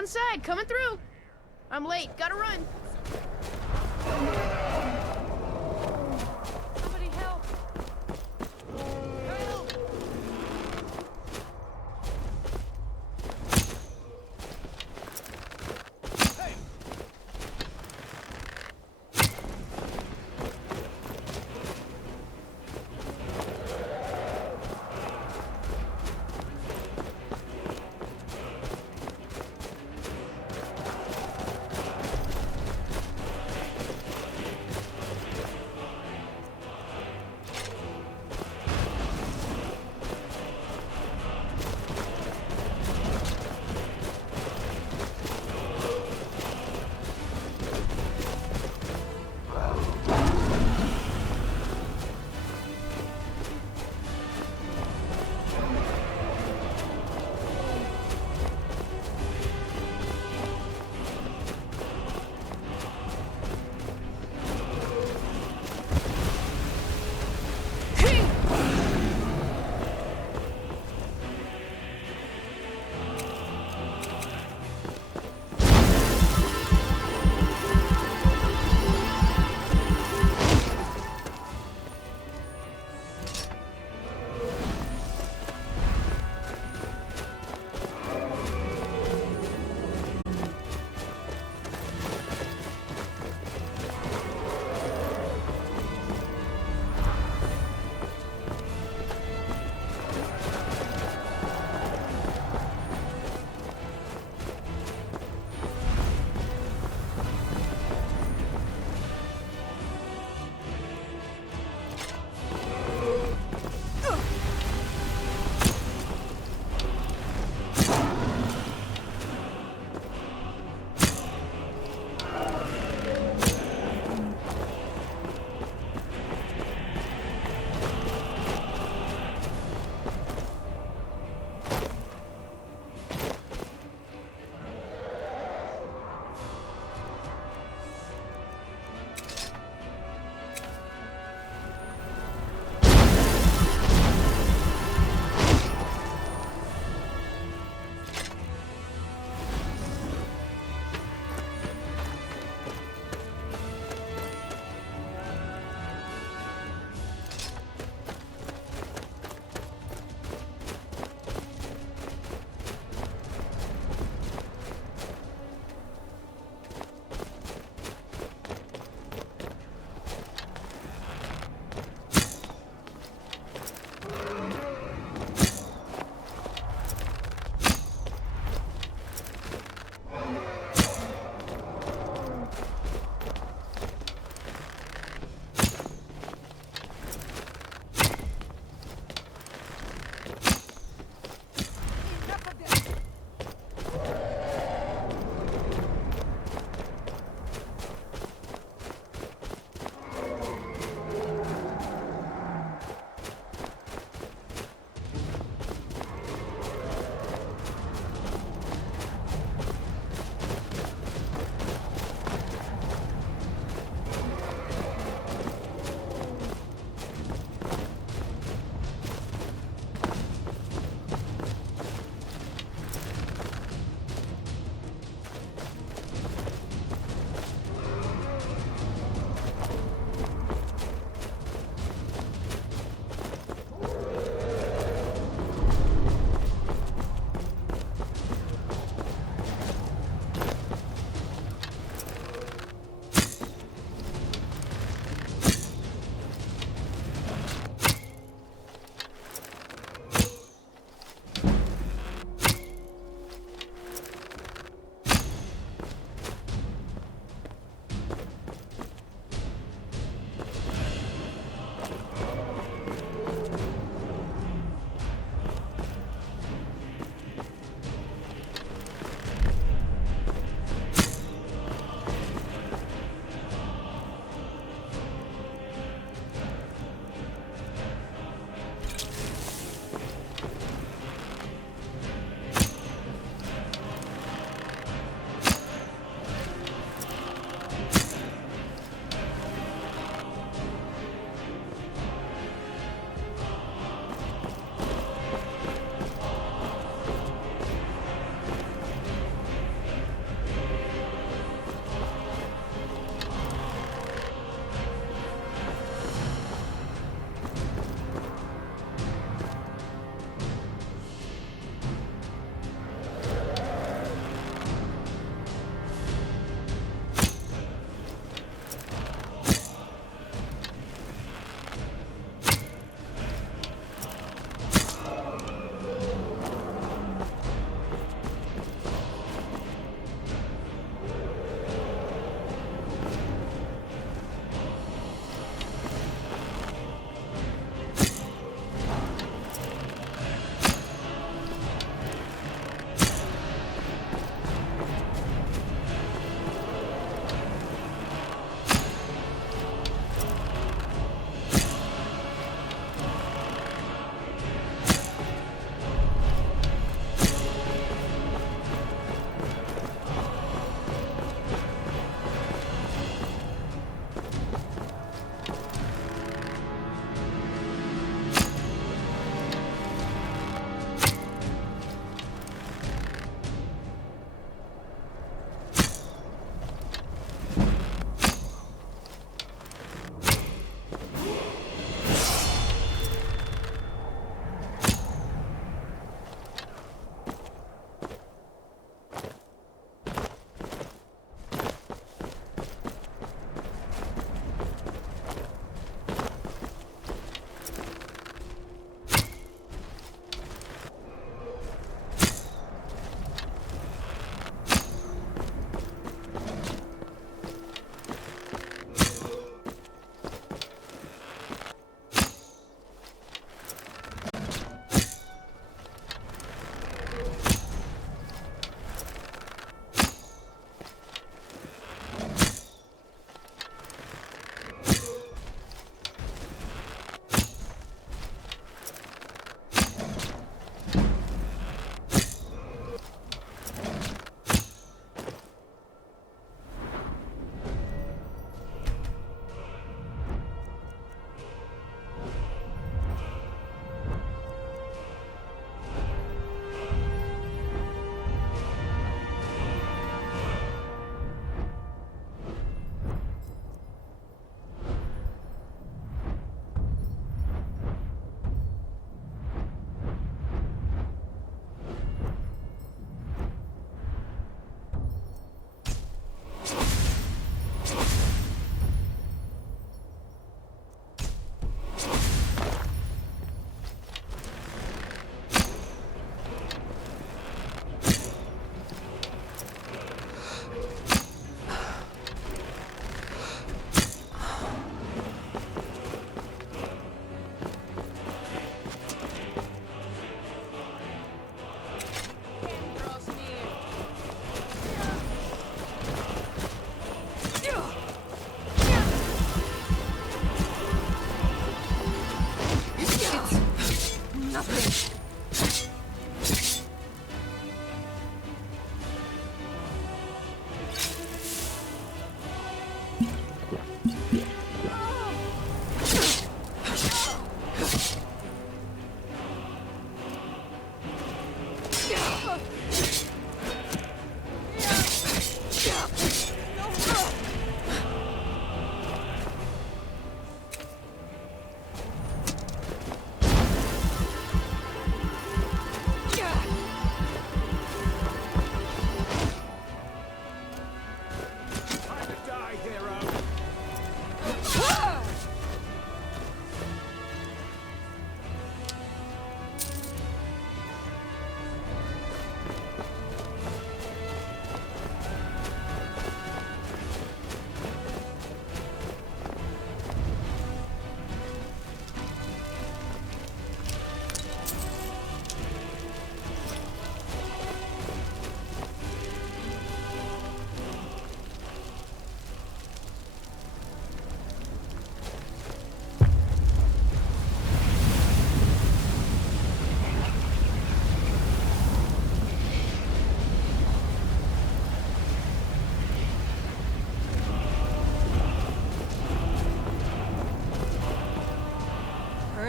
One side, coming through. I'm late, gotta run. Somebody help. Help! Hey!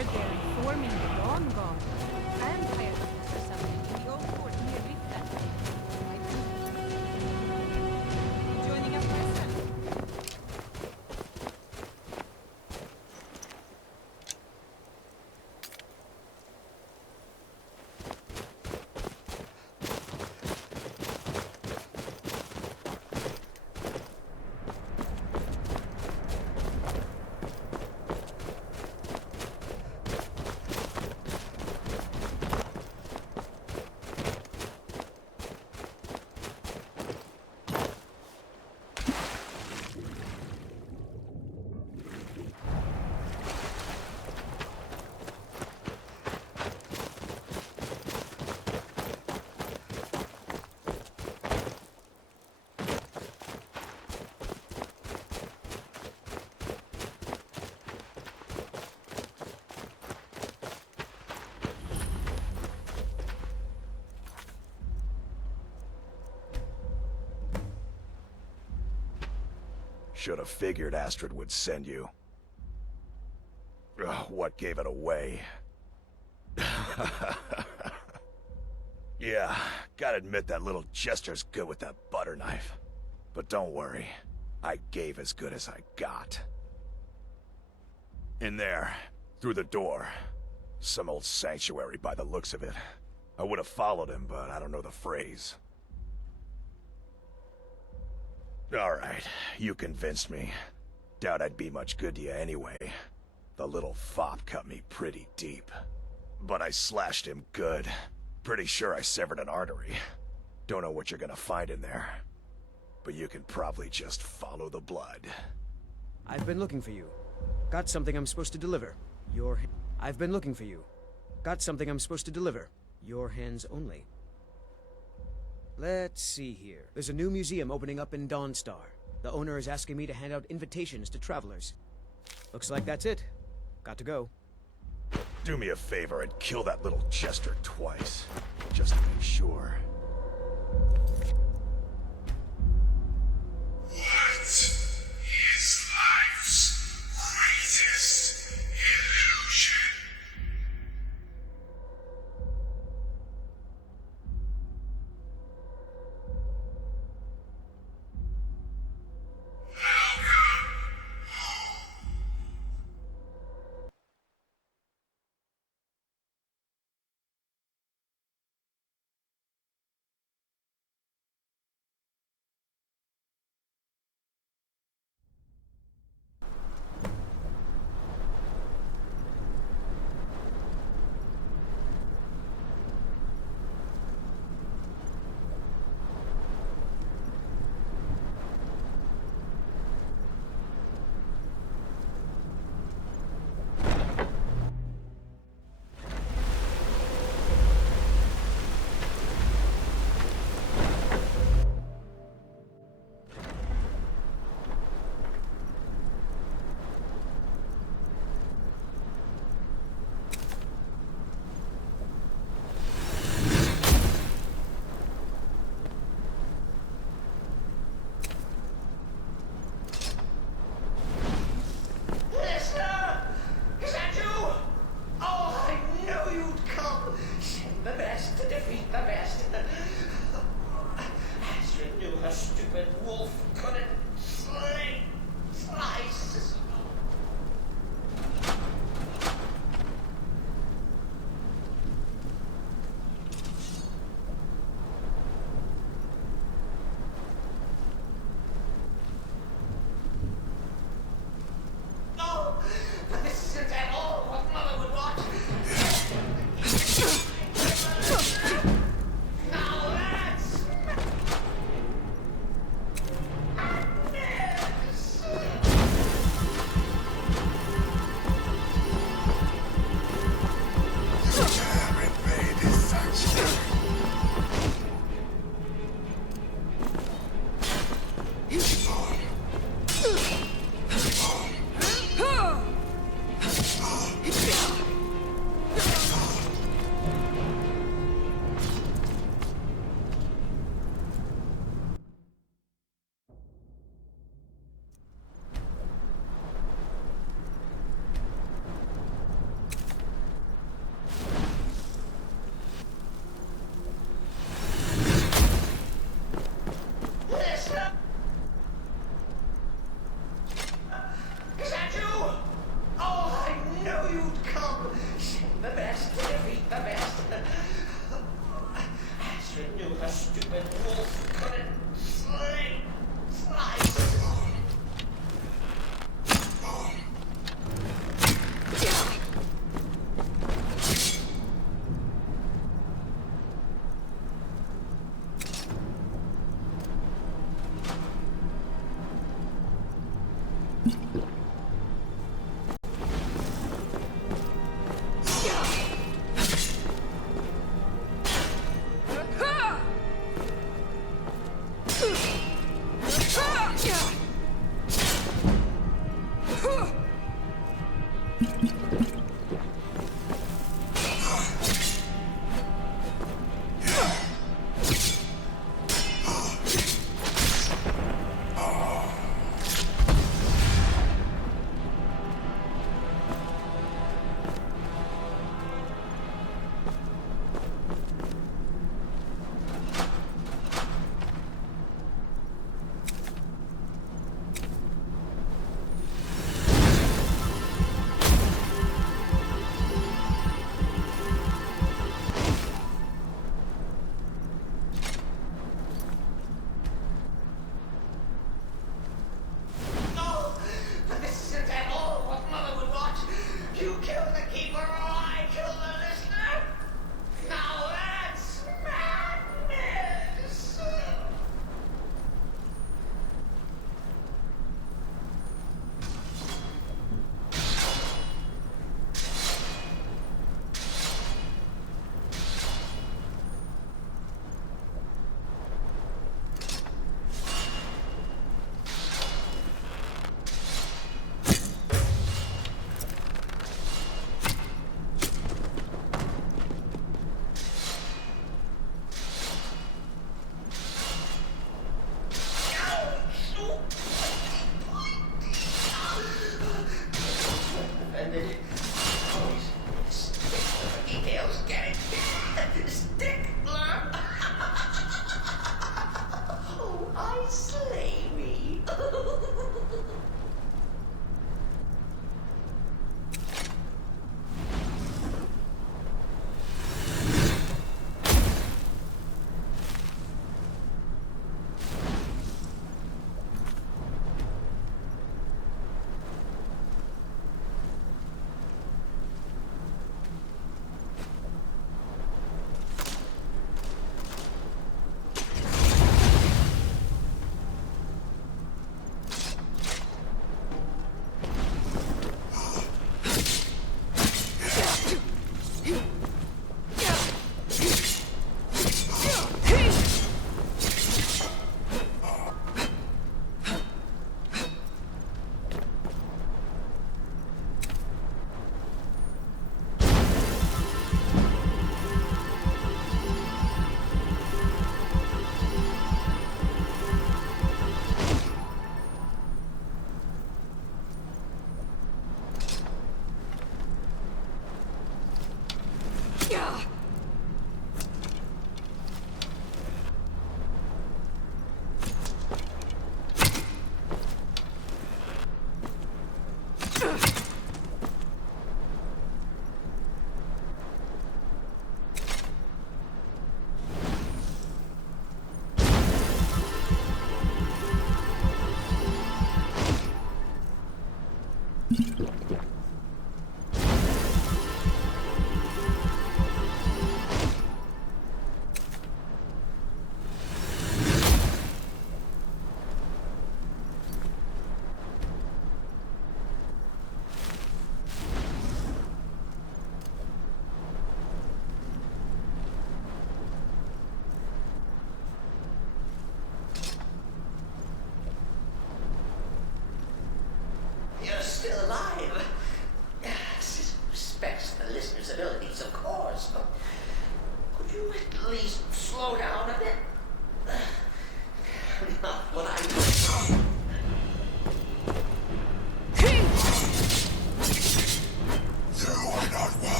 heard they're informing the Dawn God. Vampire looking for something in the old fort near Riften. Joining us myself. Should have figured Astrid would send you. Ugh, what gave it away? Yeah, gotta admit that little Jester's good with that butter knife. But don't worry, I gave as good as I got. In there, through the door. Some old sanctuary by the looks of it. I would have followed him, but I don't know the phrase. Alright, you convinced me. Doubt I'd be much good to you anyway. The little fop cut me pretty deep. But I slashed him good. Pretty sure I severed an artery. Don't know what you're gonna find in there. But you can probably just follow the blood. I've been looking for you. Got something I'm supposed to deliver. I've been looking for you. Got something I'm supposed to deliver. Your hands only. Let's see here. There's a new museum opening up in Dawnstar. The owner is asking me to hand out invitations to travelers. Looks like that's it. Got to go. Do me a favor and kill that little Jester twice. Just to make sure.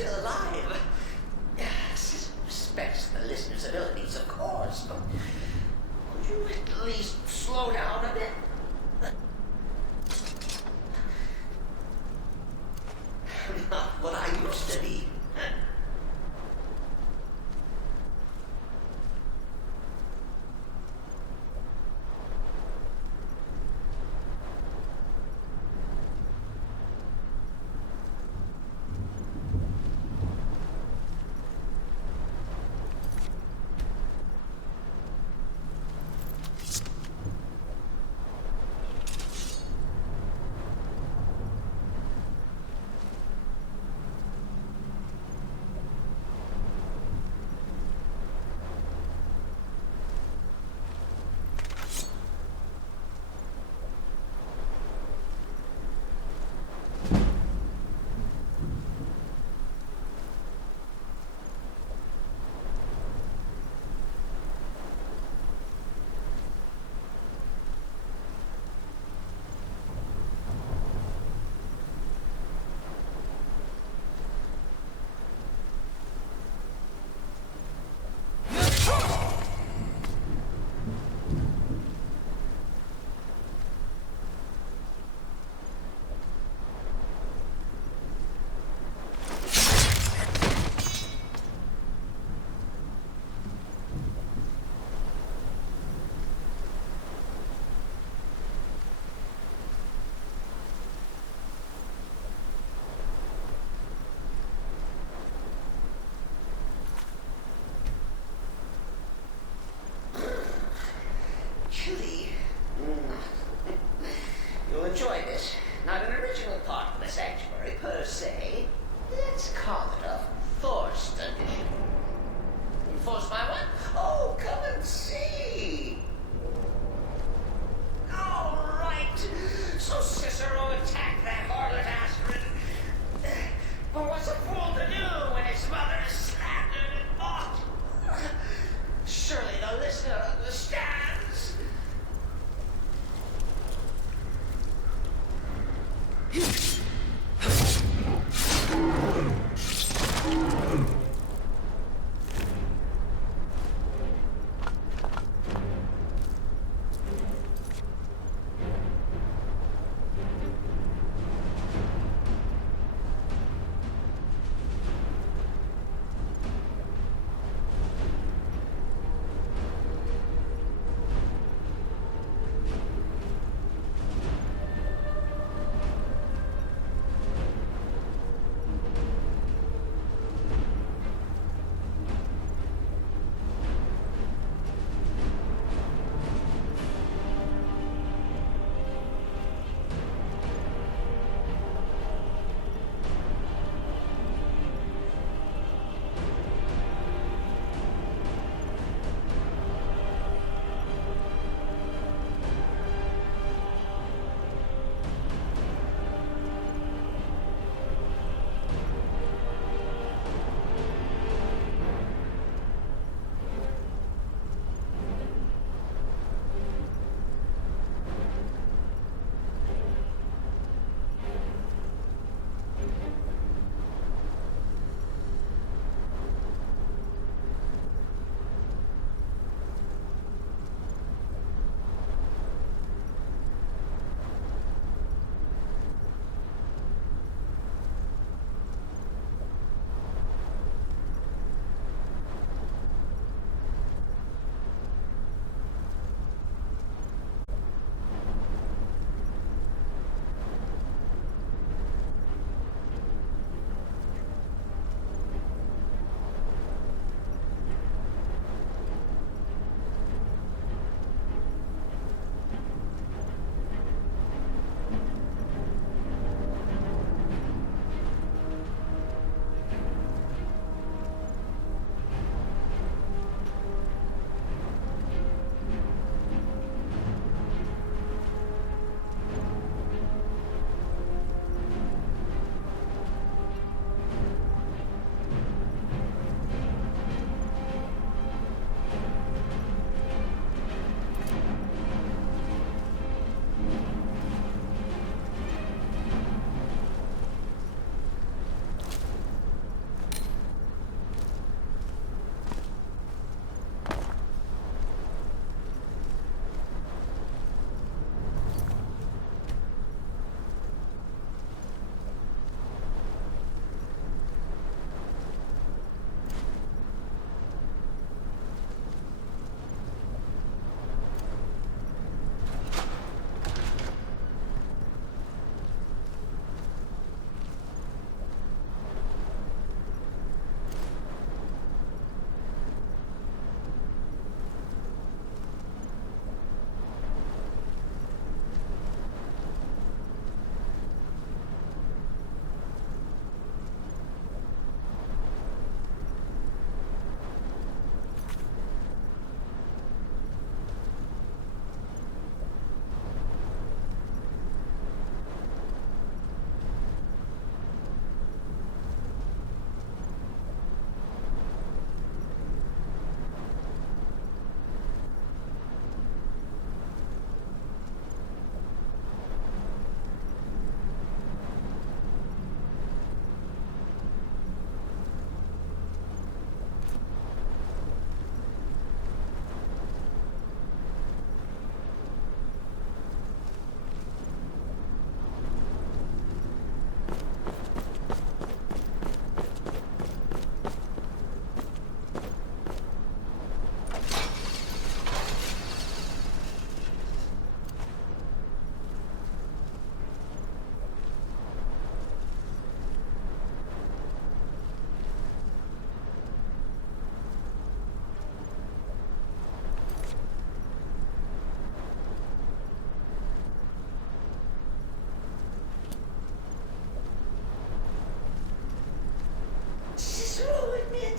still alive. Respects the listener's abilities, of course, but would you at least slow down a bit? Not what I used to be. You'll enjoy this. Not an original part of the sanctuary per se. Let's call it a forced addition. Forced by what? Oh, come and see. All right. So Cicero attacked that harlot Astrid. But what's a fool to do when his mother is slandered and mocked? Surely the listener understands.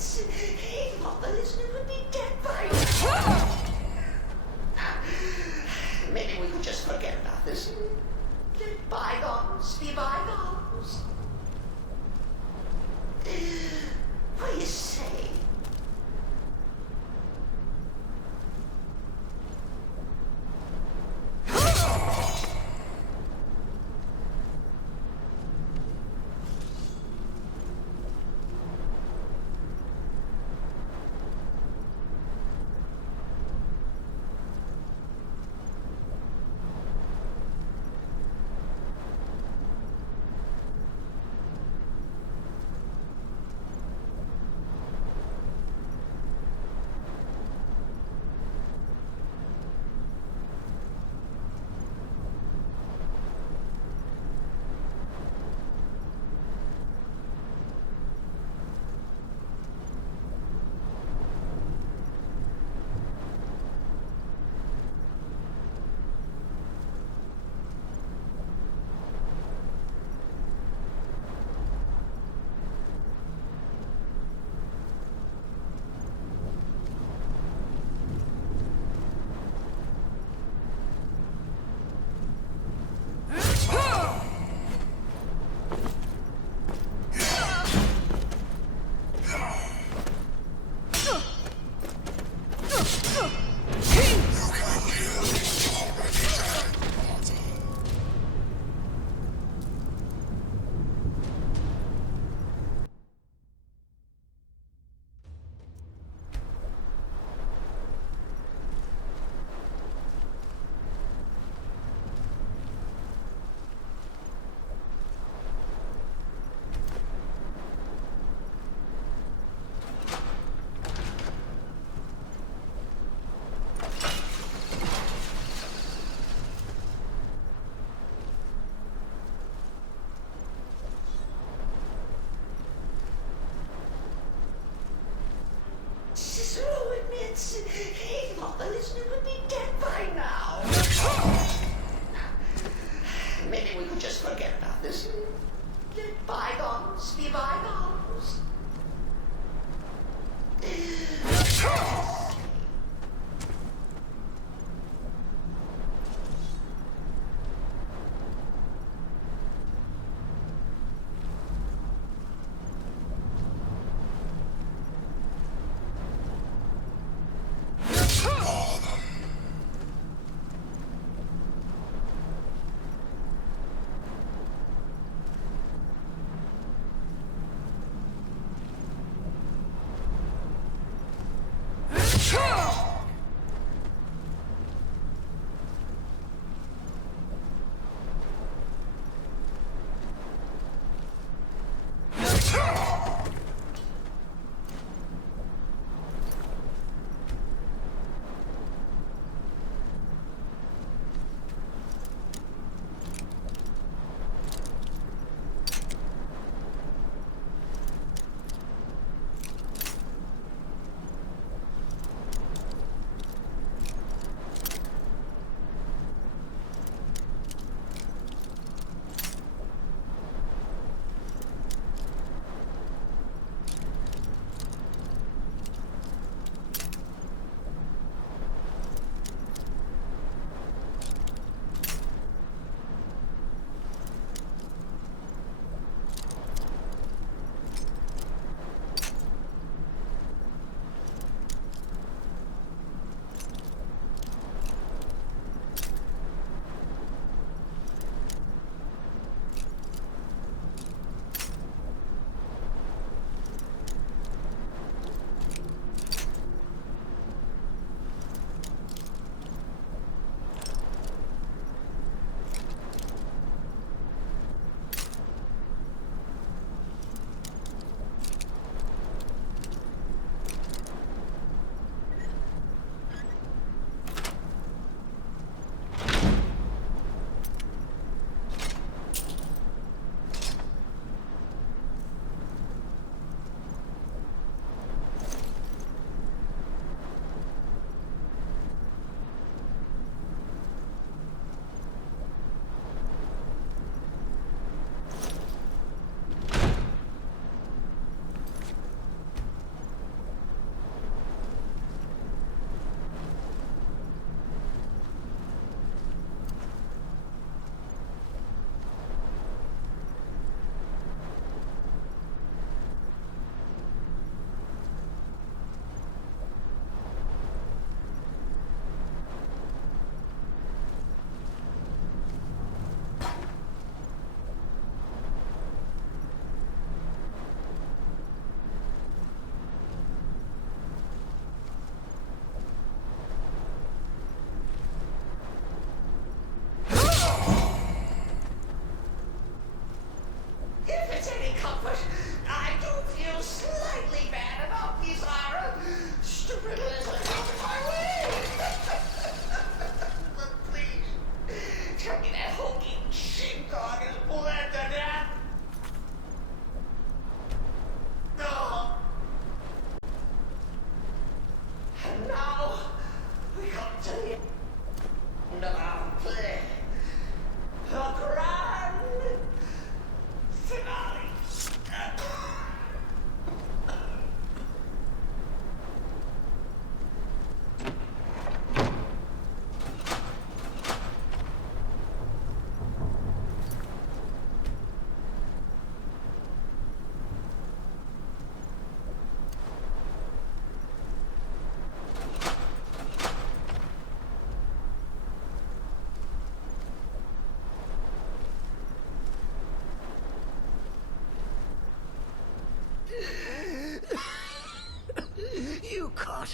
chance. He thought the listener would be dead by now. Maybe we could just forget about this. Let bygones be bygones. What do you say?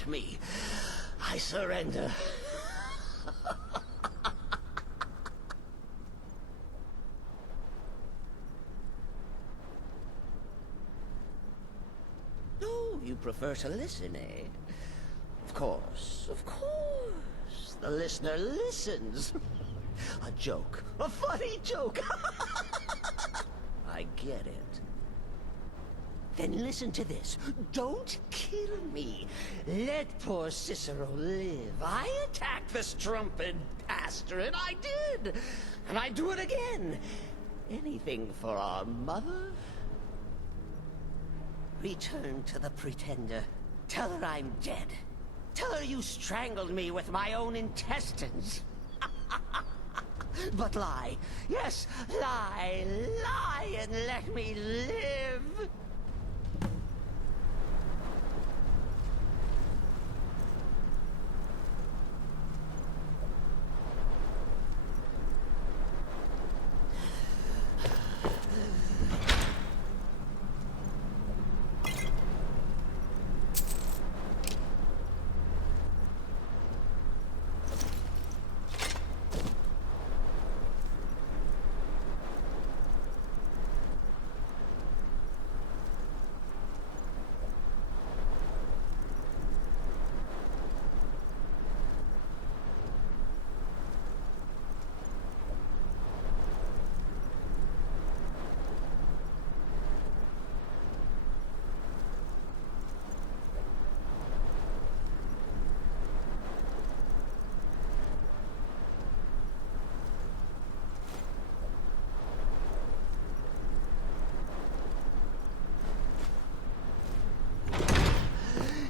me, I surrender. Oh, you prefer to listen, eh? Of course, of course. The listener listens. A joke. A funny joke. I get it. Then listen to this. Don't kill me. Let poor Cicero live. I attacked the strumpet bastard. I did. And I'd do it again. Anything for our mother? Return to the Pretender. Tell her I'm dead. Tell her you strangled me with my own intestines. But lie. Yes, lie. Lie and let me live.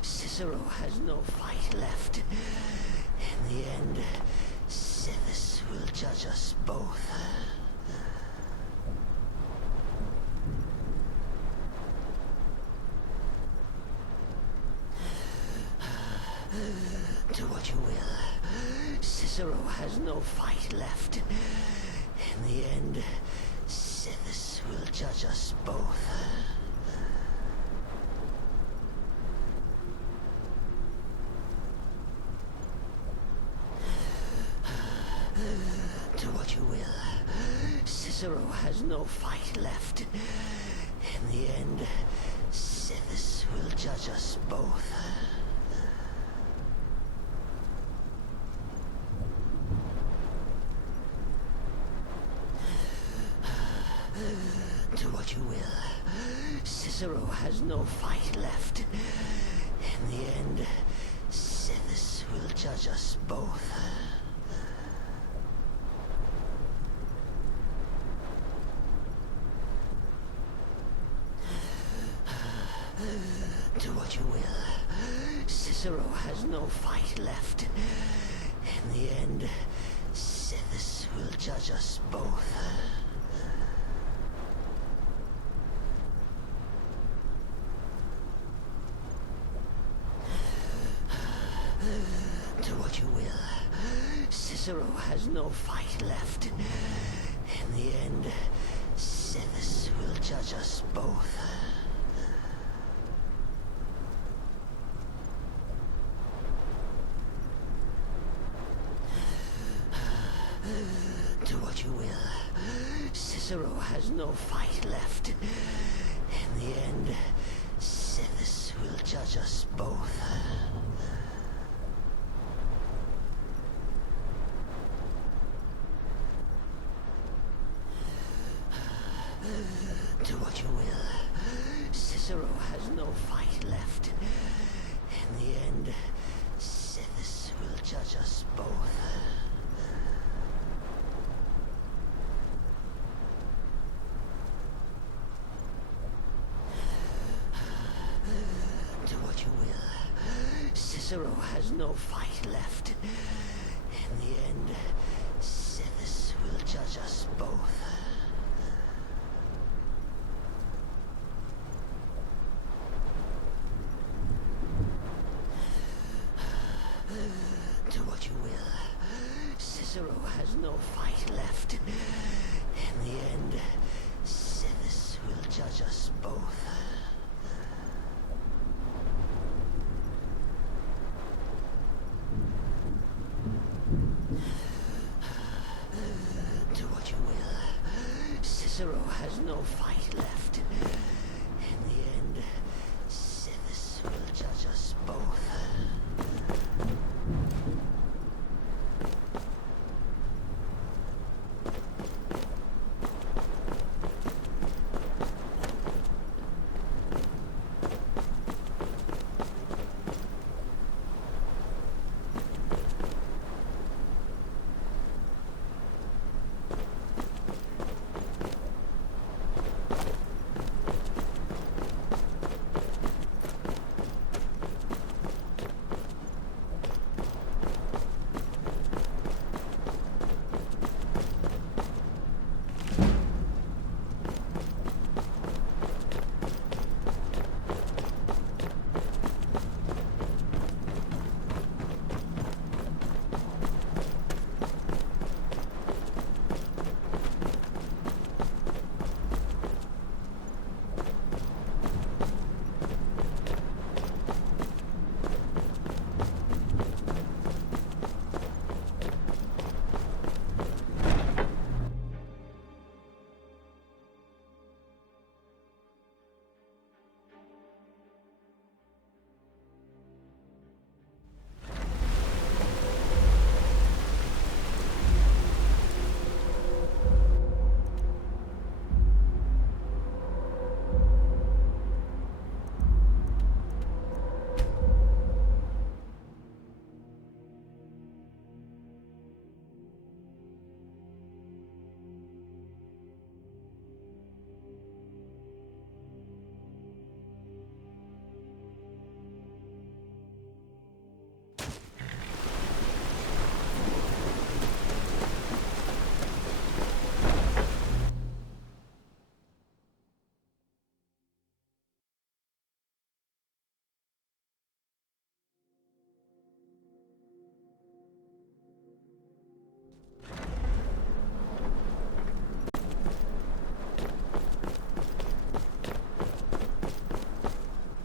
Cicero has no fight left. In the end, Sithis will judge us both. Do what you will. Cicero has no fight left. In the end, Sithis will judge us both. Do what you will. Cicero has no fight left. In the end, Sithis will judge us both. Do what you will. Cicero has no fight left. In the end, Sithis will judge us both. Do what you will. Cicero has no fight left. In the end, Sithis will judge us both. Do what you will. Cicero has no fight left. In the end, Sithis will judge us both. Do what you will. Cicero has no fight left. In the end, Sithis will judge us both. Do what you will. Cicero has no fight left. In the end, Sithis will judge us both. Do what you will. Cicero has no fight left. In the end, Sithis will judge us both. Do what you will. Cicero has no fight left. In the end, Sithis will judge us both. no fight left. In the end, Sithis will judge us both.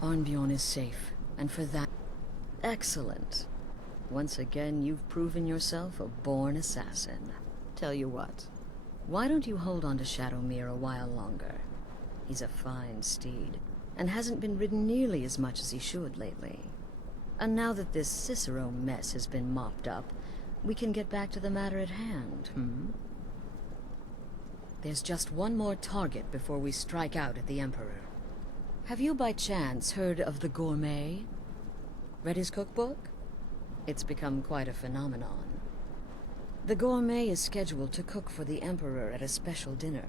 Arnbjorn is safe, and for that... Excellent. Once again, you've proven yourself a born assassin. Tell you what, why don't you hold on to Shadowmere a while longer? He's a fine steed, and hasn't been ridden nearly as much as he should lately. And now that this Cicero mess has been mopped up, we can get back to the matter at hand, There's just one more target before we strike out at the Emperor. Have you by chance heard of the Gourmet? Read his cookbook? It's become quite a phenomenon. The Gourmet is scheduled to cook for the Emperor at a special dinner.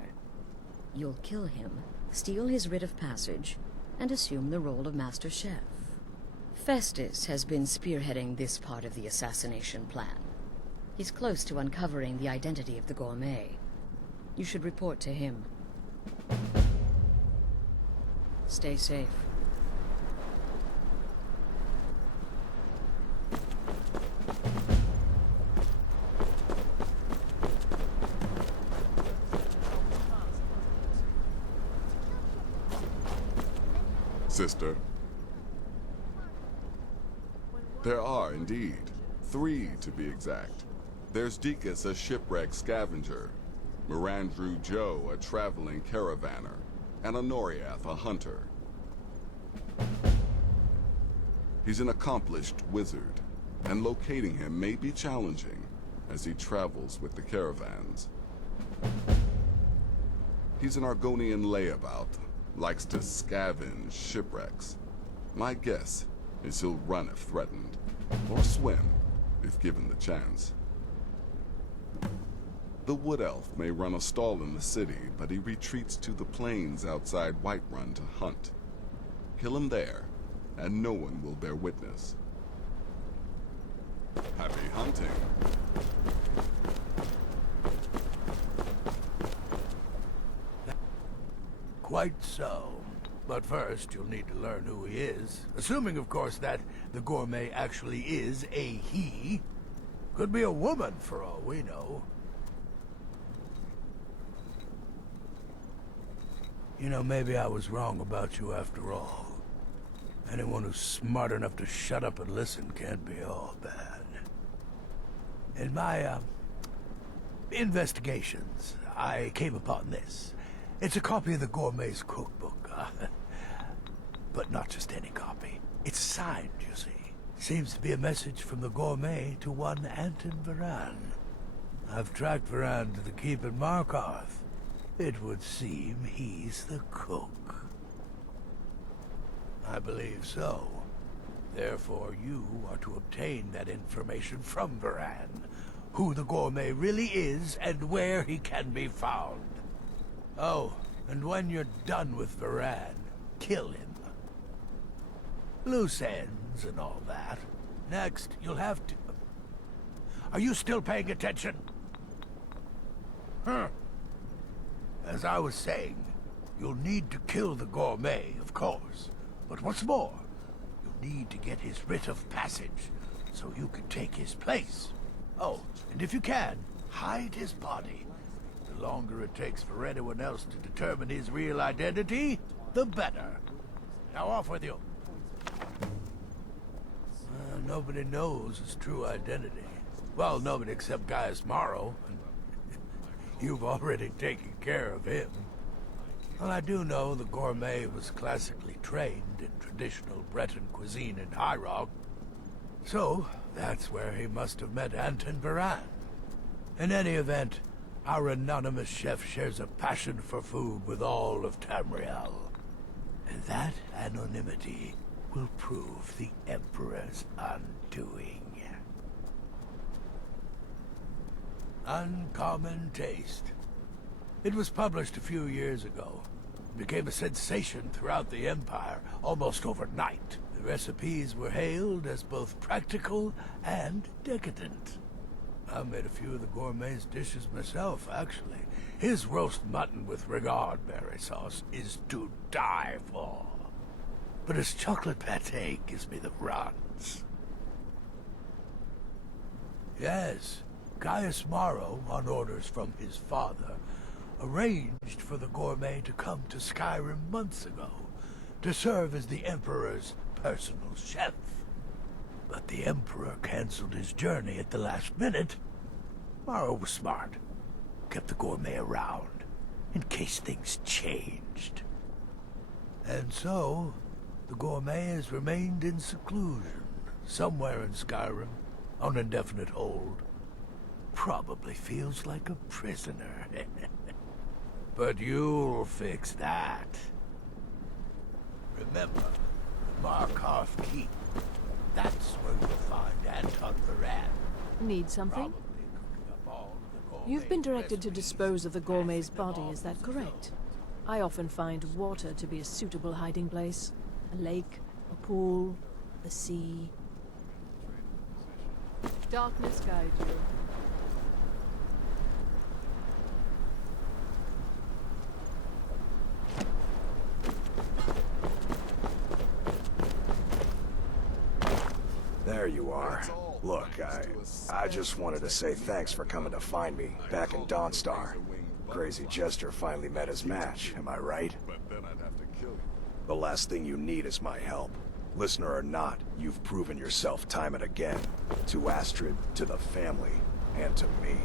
You'll kill him, steal his writ of passage, and assume the role of Master Chef. Festus has been spearheading this part of the assassination plan. He's close to uncovering the identity of the Gourmet. You should report to him. Stay safe. Sister. There are, indeed. 3, to be exact. There's Deacus, a shipwreck scavenger. Mirandru Joe, a traveling caravaner. And Honoriath, a hunter. He's an accomplished wizard, and locating him may be challenging as he travels with the caravans. He's an Argonian layabout, likes to scavenge shipwrecks. My guess is he'll run if threatened, or swim if given the chance. The Wood Elf may run a stall in the city, but he retreats to the plains outside Whiterun to hunt. Kill him there, and no one will bear witness. Happy hunting. Quite so. But first, you'll need to learn who he is. Assuming, of course, that the Gourmet actually is a he. Could be a woman, for all we know. You know, maybe I was wrong about you after all. Anyone who's smart enough to shut up and listen can't be all bad. In my, investigations, I came upon this. It's a copy of the Gourmet's cookbook, but not just any copy. It's signed, you see. Seems to be a message from the Gourmet to one Anton Varan. I've tracked Varan to the keep in Markarth. It would seem he's the cook. I believe so. Therefore, you are to obtain that information from Varan. Who the Gourmet really is, and where he can be found. Oh, and when you're done with Varan, kill him. Loose ends and all that. Next, you'll have to... Are you still paying attention? Huh. As I was saying, you'll need to kill the Gourmet, of course. But what's more, you'll need to get his writ of passage, so you can take his place. Oh, and if you can, hide his body. The longer it takes for anyone else to determine his real identity, the better. Now off with you. Nobody knows his true identity. Well, nobody except Gaius Morrow, and you've already taken care of him. Well, I do know the Gourmet was classically trained in traditional Breton cuisine in High Rock, so that's where he must have met Anton Varan. In any event, our anonymous chef shares a passion for food with all of Tamriel. And that anonymity will prove the Emperor's undoing. Uncommon Taste. It was published a few years ago. It became a sensation throughout the Empire almost overnight. The recipes were hailed as both practical and decadent. I made a few of the Gourmet's dishes myself, actually. His roast mutton with regard berry sauce is to die for. But his chocolate pate gives me the runs. Yes, Gaius Morrow, on orders from his father, arranged for the Gourmet to come to Skyrim months ago to serve as the Emperor's personal chef. But the Emperor canceled his journey at the last minute. Morrow was smart. Kept the Gourmet around, in case things changed. And so, the Gourmet has remained in seclusion, somewhere in Skyrim, on indefinite hold. Probably feels like a prisoner. But you'll fix that. Remember, the Markarth Keep. That's where you'll find Anton Varan. Need something? Probably cooking up all of the Gourmet's You've been directed to recipes, dispose of the Gourmet's passing them body, on is that to correct? Joe. I often find water to be a suitable hiding place. A lake, a pool, the sea. Darkness guide you. There you are. Look, I just wanted to say thanks for coming to find me back in Dawnstar. Crazy Jester finally met his match, am I right? But then I'd have to kill you. The last thing you need is my help. Listener or not, you've proven yourself time and again. To Astrid, to the family, and to me.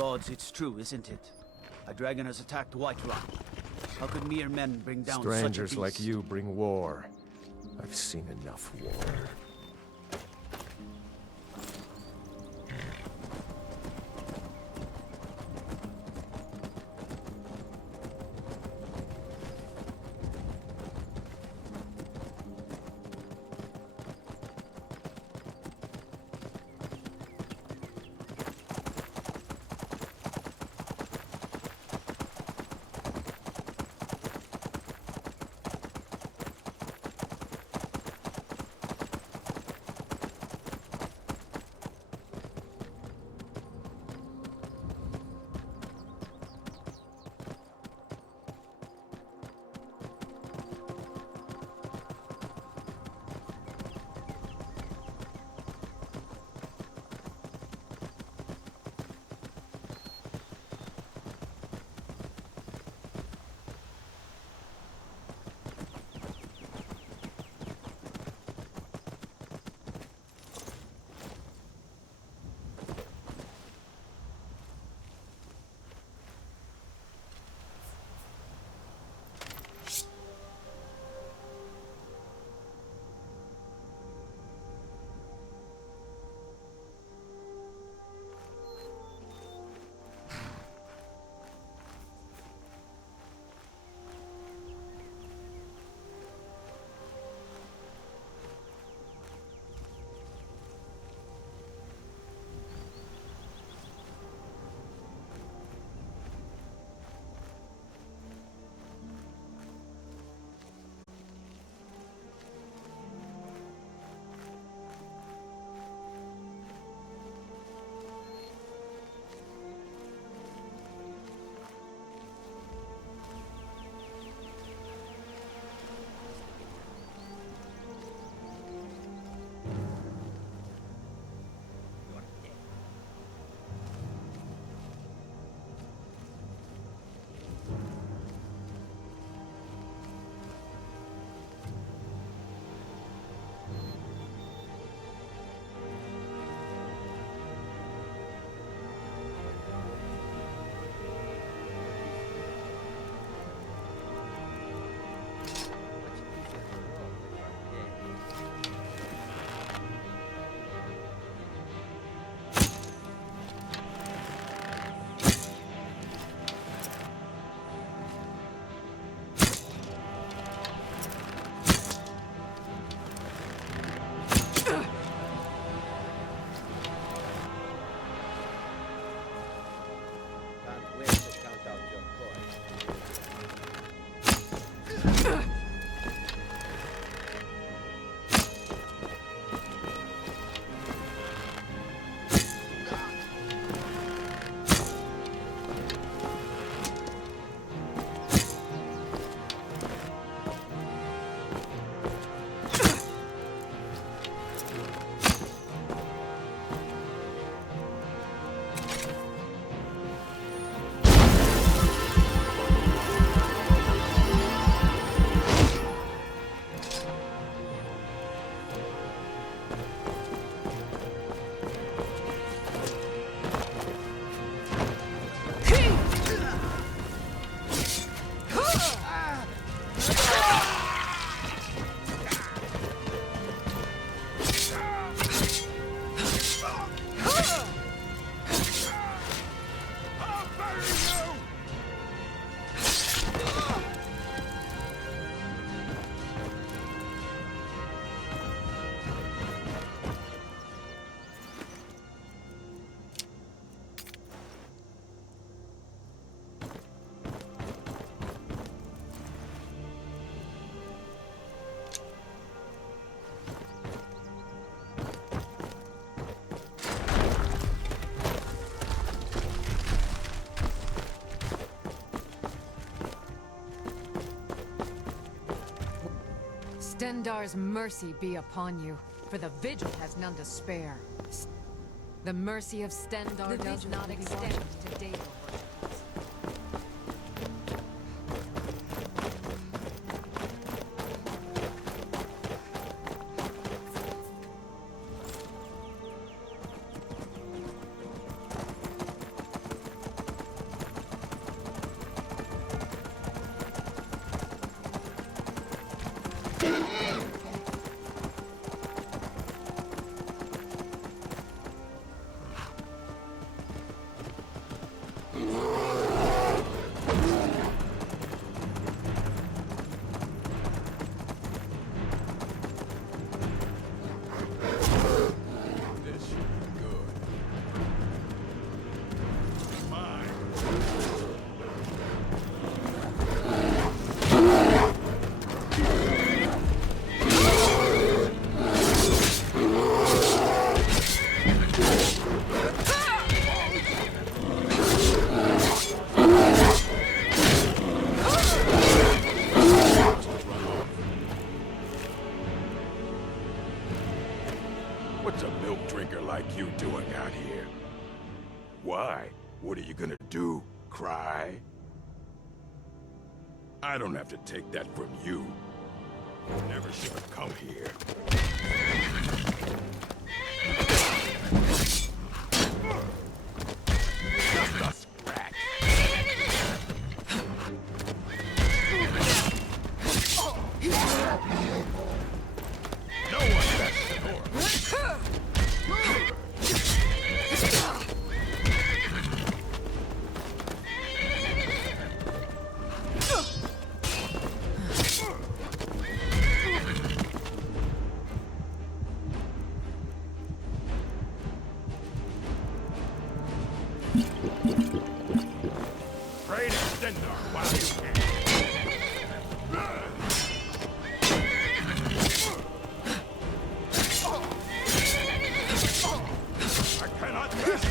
Gods, it's true, isn't it? A dragon has attacked White Rock. How could mere men bring down Strangers such a like beast? you bring war. I've seen enough war. Stendar's mercy be upon you, for the Vigil has none to spare. The mercy of Stendar does not extend to Daedal worshippers. What's a milk drinker like you doing out here? Why? What are you gonna do? Cry? I don't have to take that from you. You never should have come here. Just a scratch. No one best the door. Great extender while you can. I cannot miss.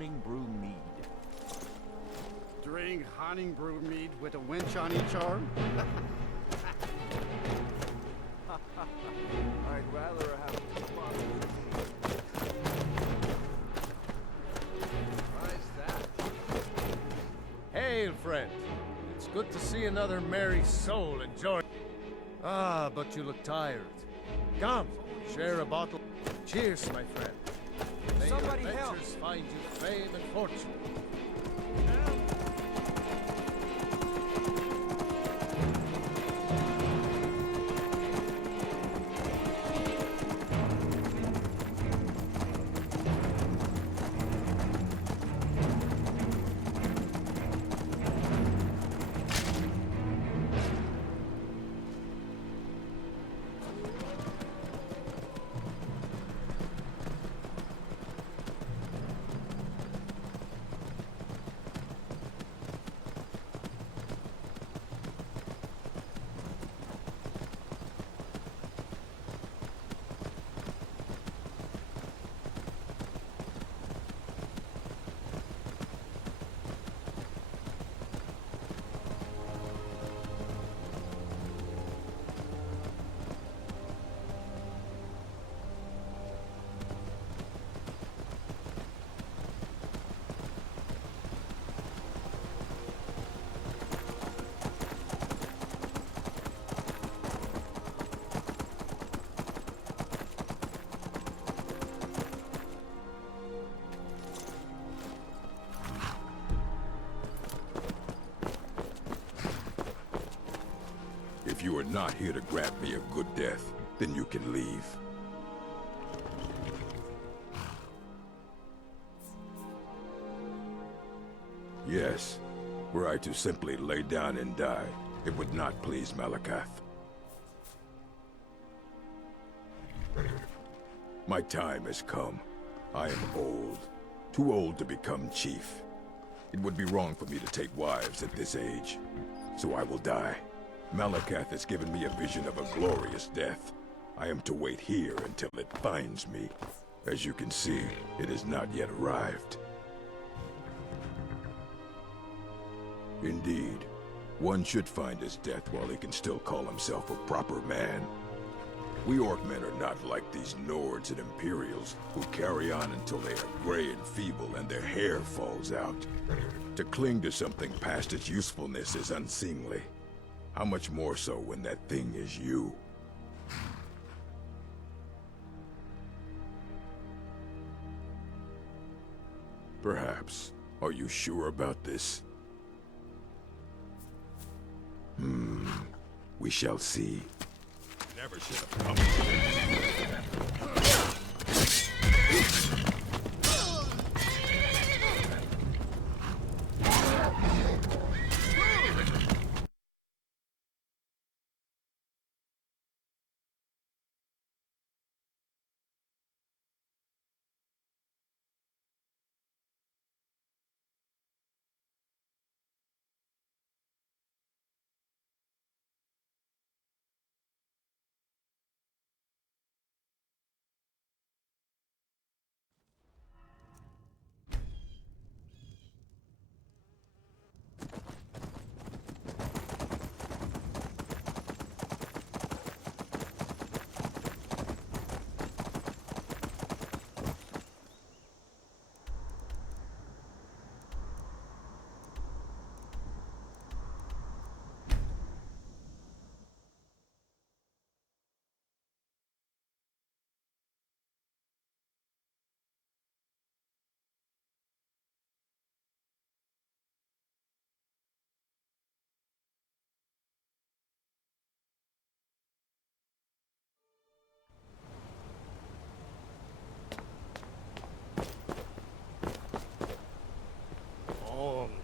Honning Brew Mead. Drink Honning Brew Mead with a winch on each arm? I'd rather have two bottles. Why's that? Hail, friend. It's good to see another merry soul enjoy. Ah, but you look tired. Come, share a bottle. Cheers, my friend. May Somebody your help! adventures find you fame and fortune. If you are not here to grant me a good death, then you can leave. Yes, were I to simply lay down and die, it would not please Malakath. My time has come. I am old. Too old to become chief. It would be wrong for me to take wives at this age. So I will die. Malakath has given me a vision of a glorious death. I am to wait here until it finds me. As you can see, it has not yet arrived. Indeed, one should find his death while he can still call himself a proper man. We Orcmen are not like these Nords and Imperials who carry on until they are gray and feeble and their hair falls out. To cling to something past its usefulness is unseemly. How much more so when that thing is you? Perhaps. Are you sure about this? We shall see. Never should have come to this.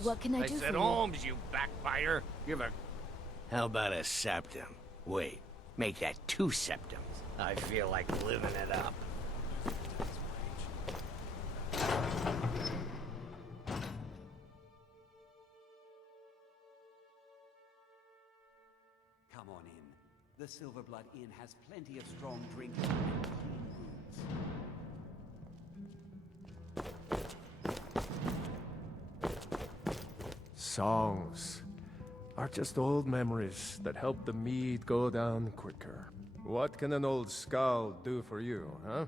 What can I do for you? I said Holmes, you backbiter. Give a... How about a septum? Wait, make that 2 septums. I feel like living it up. Come on in. The Silverblood Inn has plenty of strong drink and clean rooms. songs are just old memories that help the mead go down quicker. What can an old skald do for you, huh?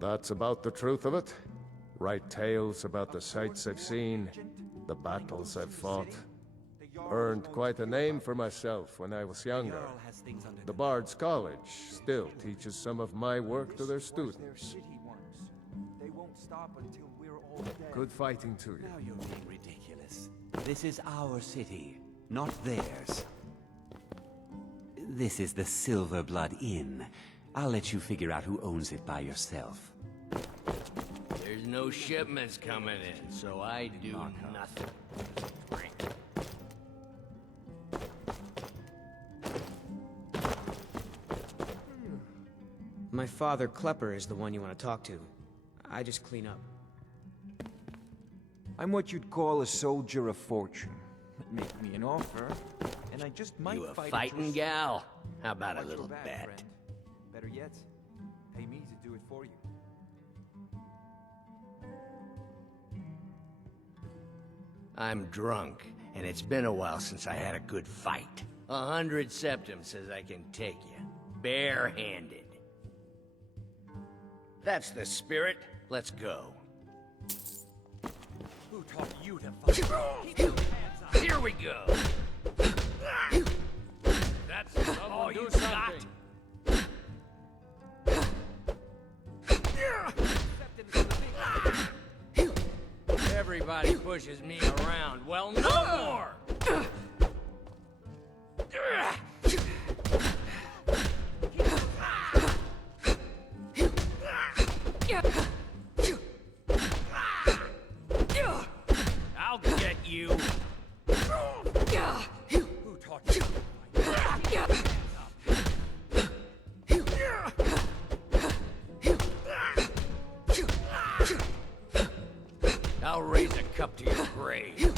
That's about the truth of it. Write tales about the sights I've seen, the battles I've fought. Earned quite a name for myself when I was younger. The Bard's College still teaches some of my work to their students. They won't stop until we're all dead. Good fighting to you. Now you're being ridiculous. This is our city, not theirs. This is the Silver Blood Inn. I'll let you figure out who owns it by yourself. There's no shipments coming in, so I do nothing. Drink. My father, Klepper, is the one you want to talk to. I just clean up. I'm what you'd call a soldier of fortune. Make me an offer, and I just might You a fight fighting gal? How about a Watch little your back, bet? friend. Better yet, pay me to do it for you. I'm drunk, and it's been a while since I had a good fight. 100 septum says I can take you, barehanded. That's the spirit. Let's go. Who taught you to fight? Keep your hands up. Here we go. That's all do you something. Everybody pushes me around. Well, no more! I'll get you. Who taught you to fight? I'll raise a cup to your grave.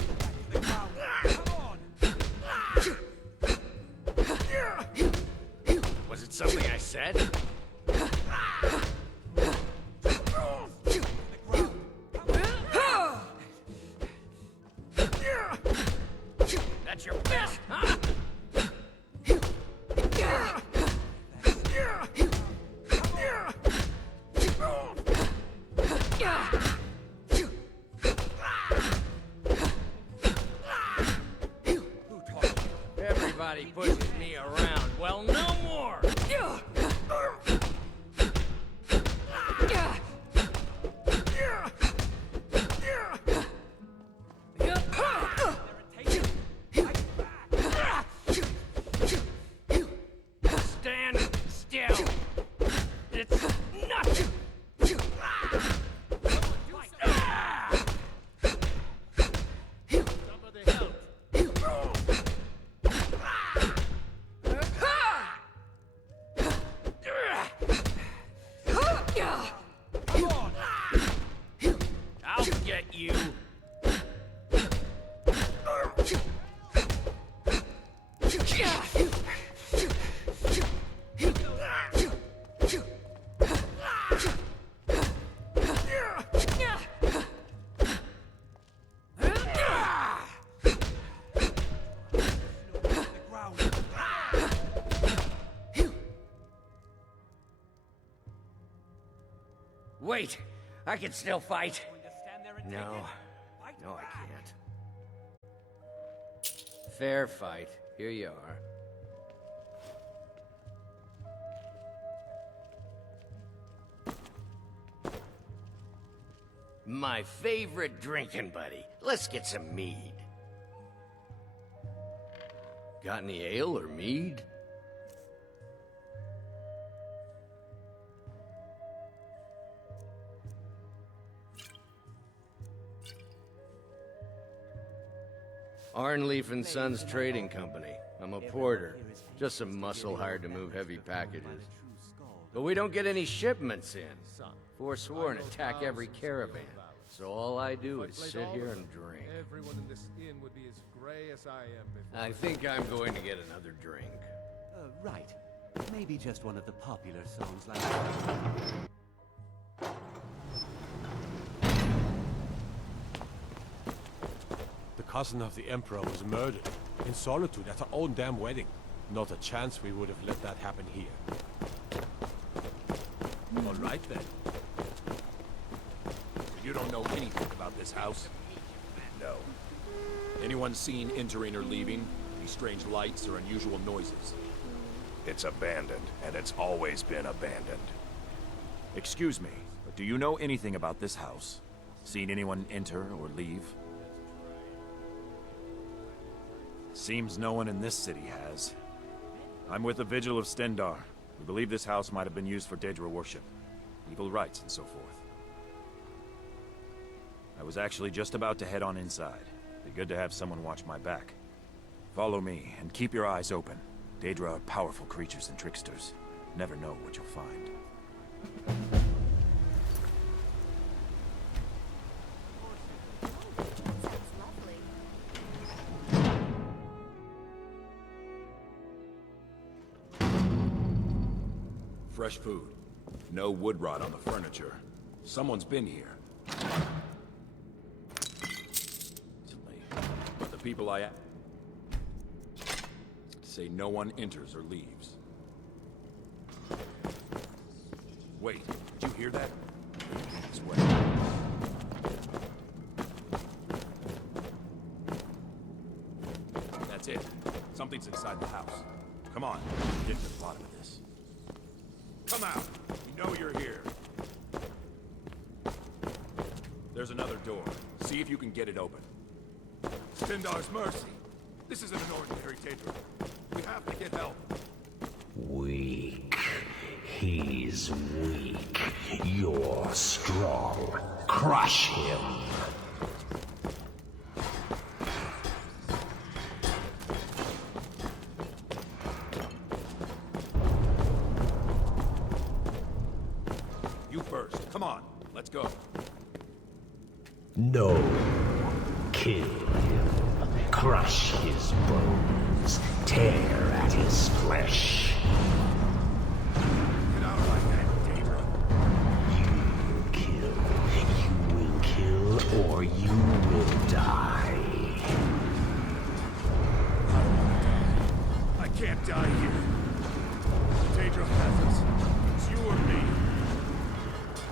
Was it something I said? That's your best, huh? Everybody pushes me around. Well, no more! Stand still. It's nothing. Somebody help. I'll get you. Wait, I can still fight. No, no, I can't. Fair fight. Here you are. My favorite drinking buddy. Let's get some mead. Got any ale or mead? Arnleaf and Sons Trading Company. I'm a porter. Just some muscle hired to move heavy packages. But we don't get any shipments in. Forsworn attack every caravan. So all I do is sit here and drink. Everyone in this inn would be as gray as I am before. I think I'm going to get another drink. Right. Maybe just one of the popular songs like... cousin of the Emperor was murdered in solitude at her own damn wedding. Not a chance we would have let that happen here. All right, then. You don't know anything about this house? No. Anyone seen entering or leaving? Any strange lights or unusual noises? It's abandoned, and it's always been abandoned. Excuse me, but do you know anything about this house? Seen anyone enter or leave? Seems no one in this city has. I'm with the Vigil of Stendar. We believe this house might have been used for Daedra worship, evil rites, and so forth. I was actually just about to head on inside. Be good to have someone watch my back. Follow me, and keep your eyes open. Daedra are powerful creatures and tricksters. Never know what you'll find. Fresh food. No wood rot on the furniture. Someone's been here. But the people I say no one enters or leaves. Wait, did you hear that? This way. That's it. Something's inside the house. Come on, get to the bottom of this. Come out! We know you're here. There's another door. See if you can get it open. Stendar's mercy! This isn't an ordinary Daedra. We have to get help. Weak. He's weak. You're strong. Crush him. You first. Come on. Let's go. No. Kill him. Crush his bones. Tear at his flesh. Get out like that, Daedra. You will kill, or you will die. I can't die here. Daedra has us. It's you or me.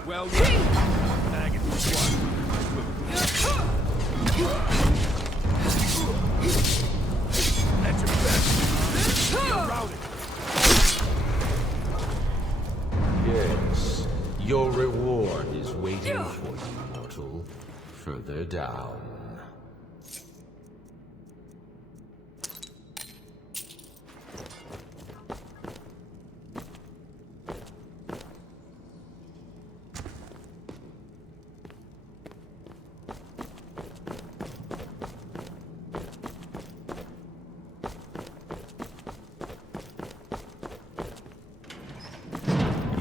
Well, tag it with one. That's your best. You're routed. Yes, your reward is waiting for you, mortal. Further down.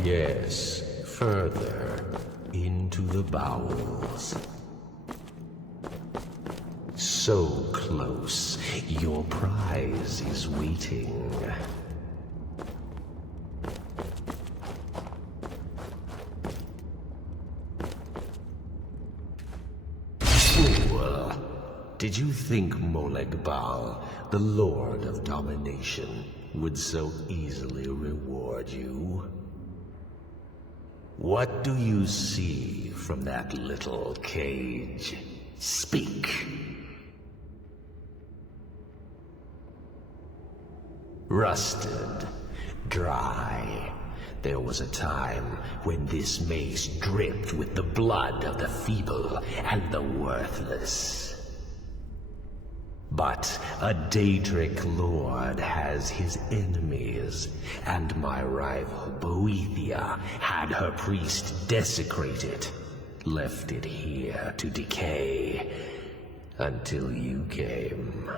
Yes, further into the bowels. So close, your prize is waiting. Fool! Did you think Molegbal, the Lord of Domination, would so easily reward you? What do you see from that little cage? Speak. Rusted, dry. There was a time when this mace dripped with the blood of the feeble and the worthless. But a Daedric lord has his enemies, and my rival Boethia had her priest desecrated, left it here to decay, until you came.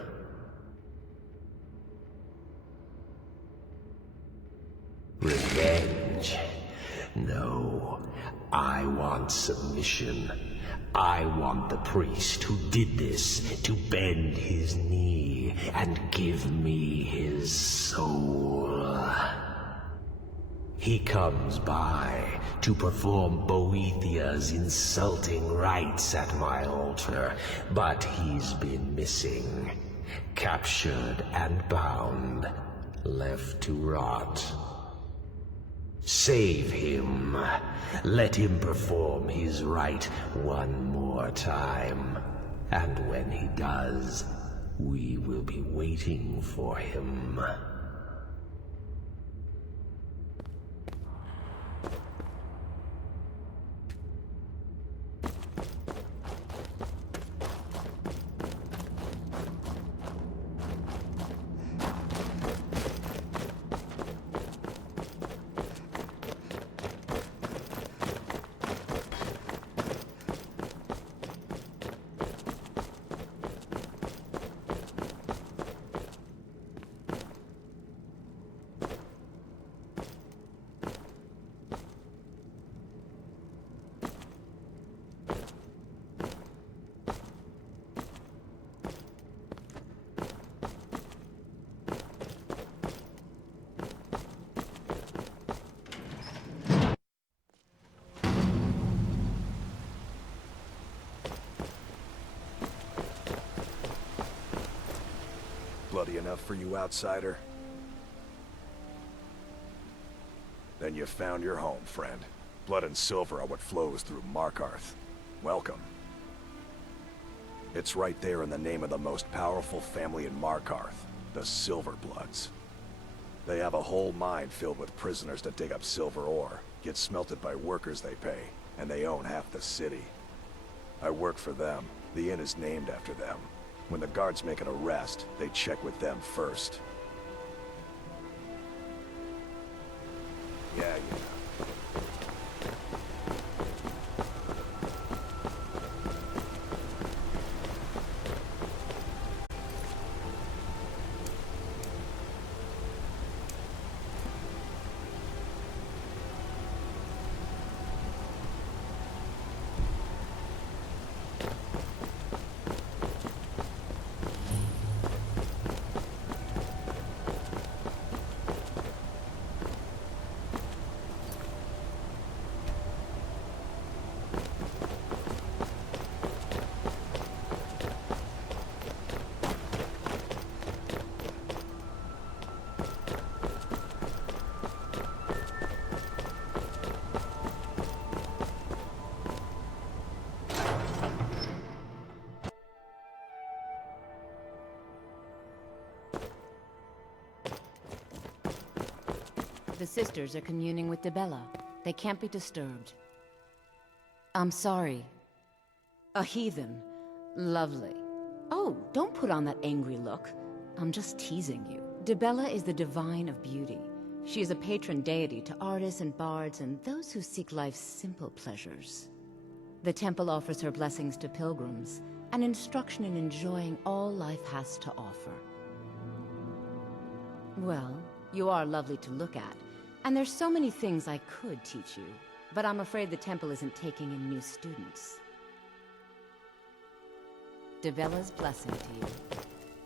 Revenge? No, I want submission. I want the priest who did this to bend his knee and give me his soul. He comes by to perform Boethia's insulting rites at my altar, but he's been missing. Captured and bound, left to rot. Save him. Let him perform his rite one more time. And when he does, we will be waiting for him. Bloody enough for you, outsider? Then you found your home, friend. Blood and silver are what flows through Markarth. Welcome. It's right there in the name of the most powerful family in Markarth, the Silverbloods. They have a whole mine filled with prisoners that dig up silver ore, get smelted by workers they pay, and they own half the city. I work for them. The inn is named after them. When the guards make an arrest, they check with them first. Yeah, you know. The sisters are communing with Dibella. They can't be disturbed. I'm sorry. A heathen. Lovely. Oh, don't put on that angry look. I'm just teasing you. Dibella is the divine of beauty. She is a patron deity to artists and bards and those who seek life's simple pleasures. The temple offers her blessings to pilgrims, and instruction in enjoying all life has to offer. Well, you are lovely to look at, and there's so many things I could teach you, but I'm afraid the temple isn't taking in new students. Dibella's blessing to you.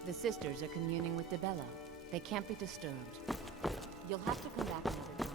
The sisters are communing with Dibella. They can't be disturbed. You'll have to come back another time.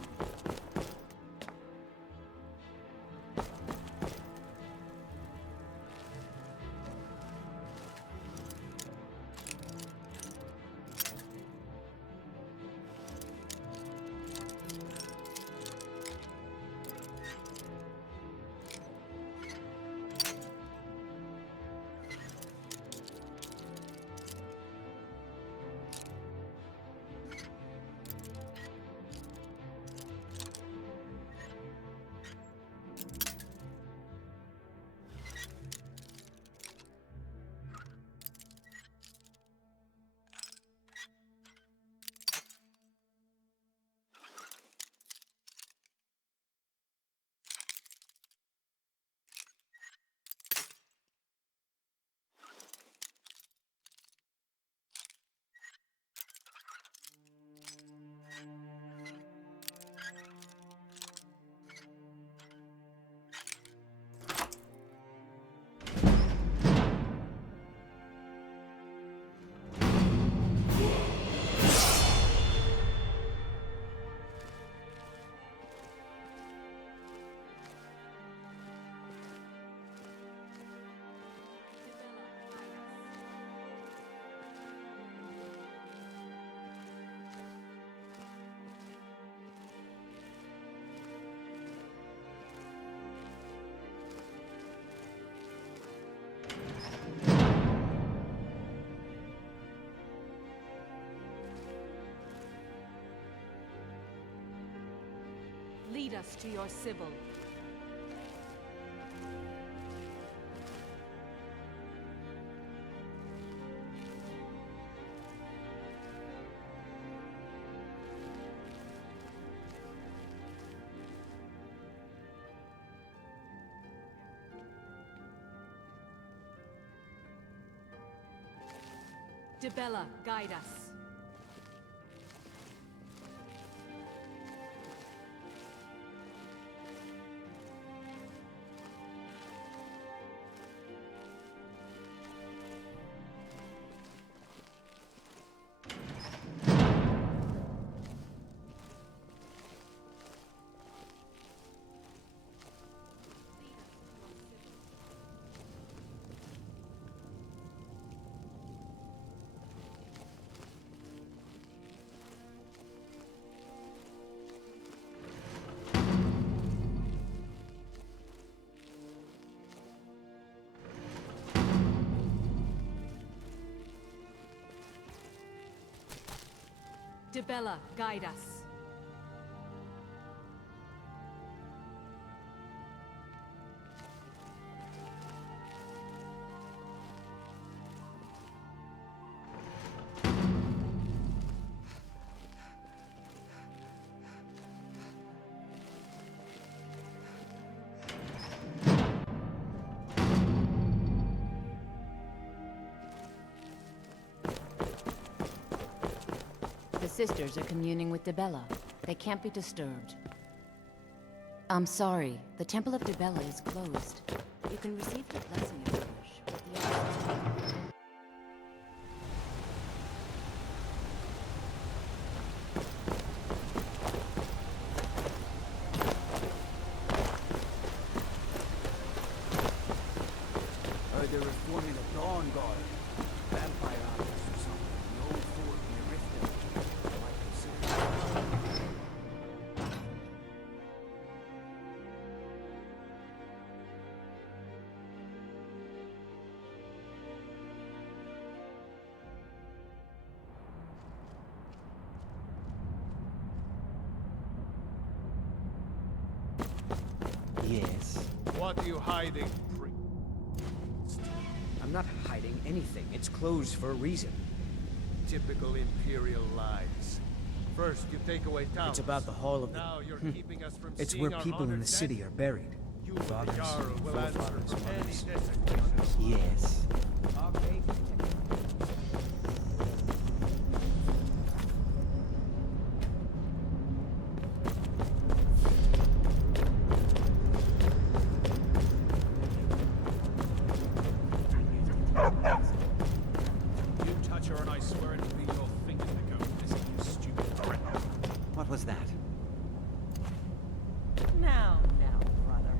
Lead us to your Sibyl. Dibella, guide us. Dibella, guide us. The sisters are communing with Dibella. They can't be disturbed. I'm sorry, the Temple of Dibella is closed. You can receive the blessing of Bush, but the others... Heard they were forming a Dawn Guard. Vampire armies or something. The old fort near Riften. Might consider Yes. What are you hiding, I'm not hiding anything. It's closed for a reason. typical Imperial lies? First, you take away towns. It's about the Hall of the... Now you're keeping us from It's seeing where our people in honored the city dead? are buried. You and the Fathers, Jarl will answer forefathers, for any mothers. desecration. Yes. You touch her and I swear it'll be your fingers that go missing, you stupid prick. What was that? Now, brother.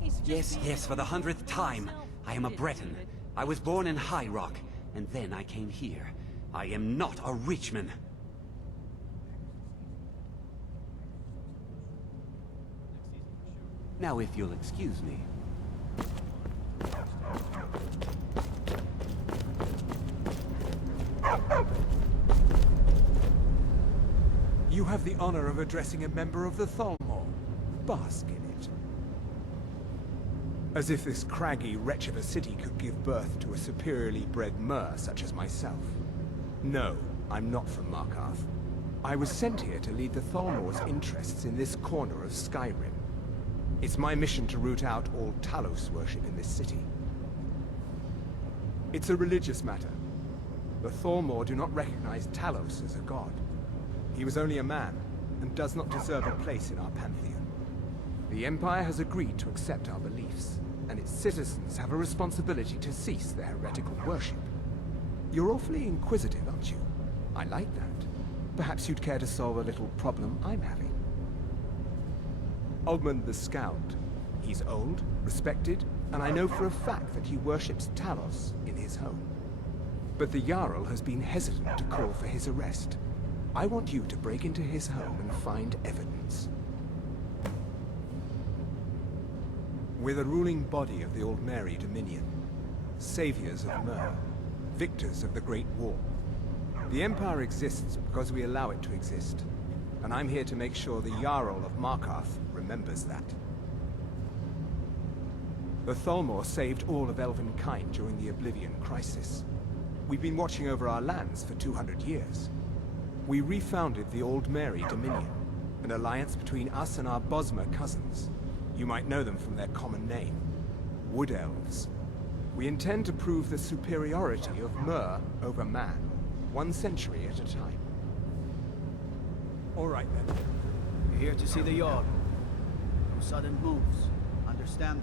He's just Yes, being yes, for the 100th time. I am a Breton. I was born in High Rock, and then I came here. I am not a Richman. Now, if you'll excuse me. You have the honor of addressing a member of the Thalmor. Bask in it. As if this craggy wretch of a city could give birth to a superiorly bred mer such as myself. No, I'm not from Markarth. I was sent here to lead the Thalmor's interests in this corner of Skyrim. It's my mission to root out all Talos worship in this city. It's a religious matter. The Thalmor do not recognize Talos as a god. He was only a man, and does not deserve a place in our pantheon. The Empire has agreed to accept our beliefs, and its citizens have a responsibility to cease their heretical worship. You're awfully inquisitive, aren't you? I like that. Perhaps you'd care to solve a little problem I'm having. Ogmund the Scout. He's old, respected, and I know for a fact that he worships Talos in his home. But the Jarl has been hesitant to call for his arrest. I want you to break into his home and find evidence. We're the ruling body of the Old Mary Dominion, saviors of Mer, victors of the Great War. The Empire exists because we allow it to exist, and I'm here to make sure the Jarl of Markarth remembers that. The Thalmor saved all of Elvenkind during the Oblivion Crisis. We've been watching over our lands for 200 years. We refounded the Old Mary Dominion, an alliance between us and our Bosmer cousins. You might know them from their common name, Wood Elves. We intend to prove the superiority of Mer over man, 1 century at a time. All right then. We're here to see the Jarl. No sudden moves. Understand?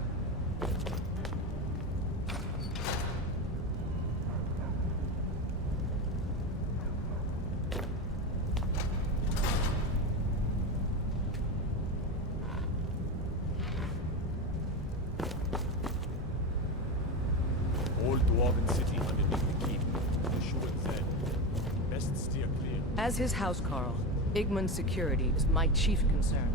Old dwarven city underneath the keep. The Shuan's End. Best steer clear. As his housecarl, Igmund's security is my chief concern.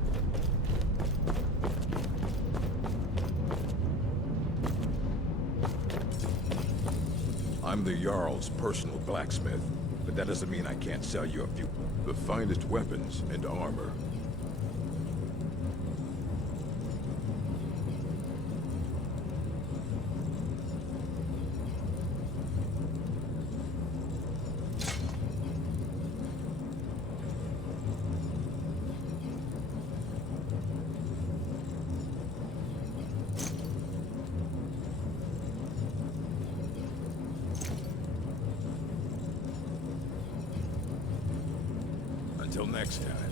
I'm the Jarl's personal blacksmith, but that doesn't mean I can't sell you a few the finest weapons and armor. Until next time.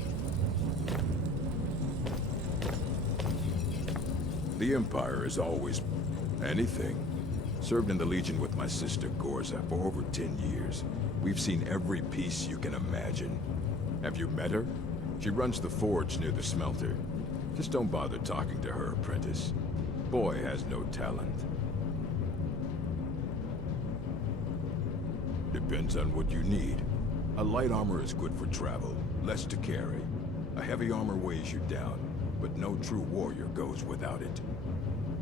The Empire is always anything. Served in the Legion with my sister Gorza for over 10 years. We've seen every piece you can imagine. Have you met her? She runs the forge near the smelter. Just don't bother talking to her, apprentice. Boy has no talent. Depends on what you need. A light armor is good for travel, less to carry. A heavy armor weighs you down, but no true warrior goes without it.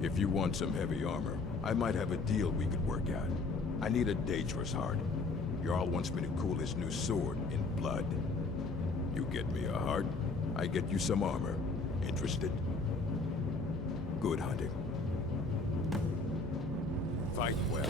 If you want some heavy armor, I might have a deal we could work out. I need a Daedra's heart. Jarl wants me to cool his new sword in blood. You get me a heart, I get you some armor. Interested? Good hunting. Fight well.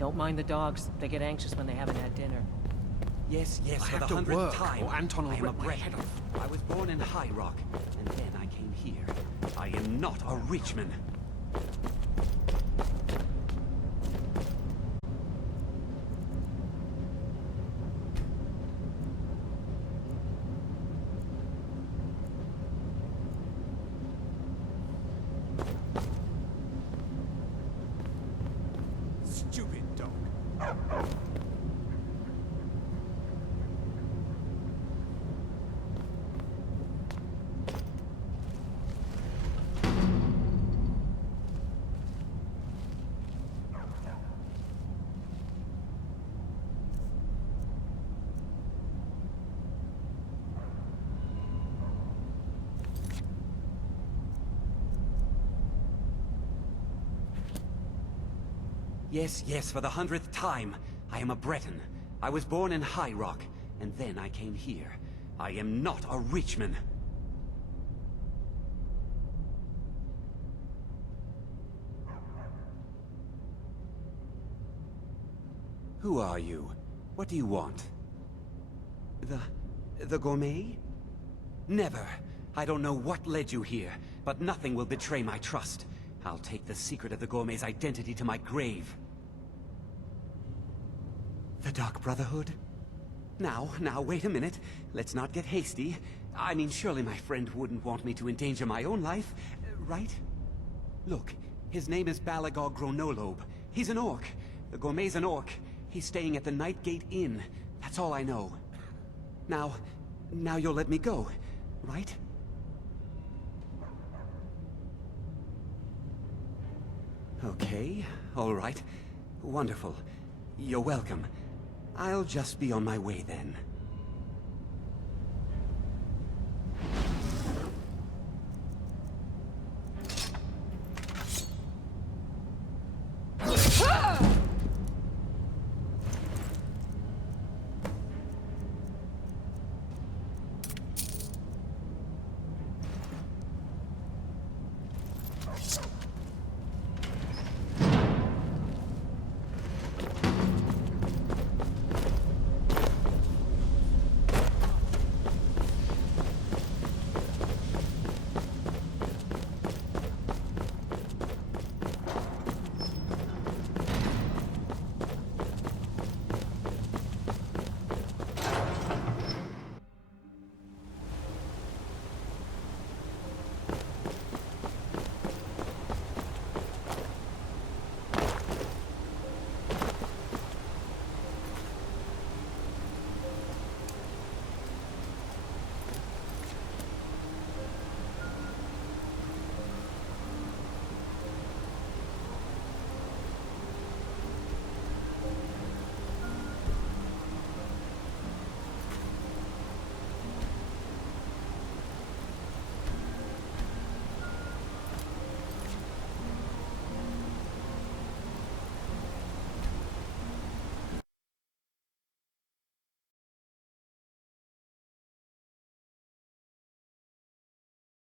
Don't mind the dogs. They get anxious when they haven't had dinner. Yes, I for the have to 100th work, time. or Anton will I am a rip my Breton. head off. I was born in High Rock, and then I came here. I am not a Richman. Stupid dog. Yes, for the 100th time. I am a Breton. I was born in High Rock, and then I came here. I am not a Richman. Who are you? What do you want? The gourmet? Never. I don't know what led you here, but nothing will betray my trust. I'll take the secret of the gourmet's identity to my grave. The Dark Brotherhood? Now, wait a minute. Let's not get hasty. I mean, surely my friend wouldn't want me to endanger my own life, right? Look, his name is Balagog Gronolobe. He's an orc. The gourmet's an orc. He's staying at the Nightgate Inn. That's all I know. Now you'll let me go, right? Okay, all right. Wonderful. You're welcome. I'll just be on my way then.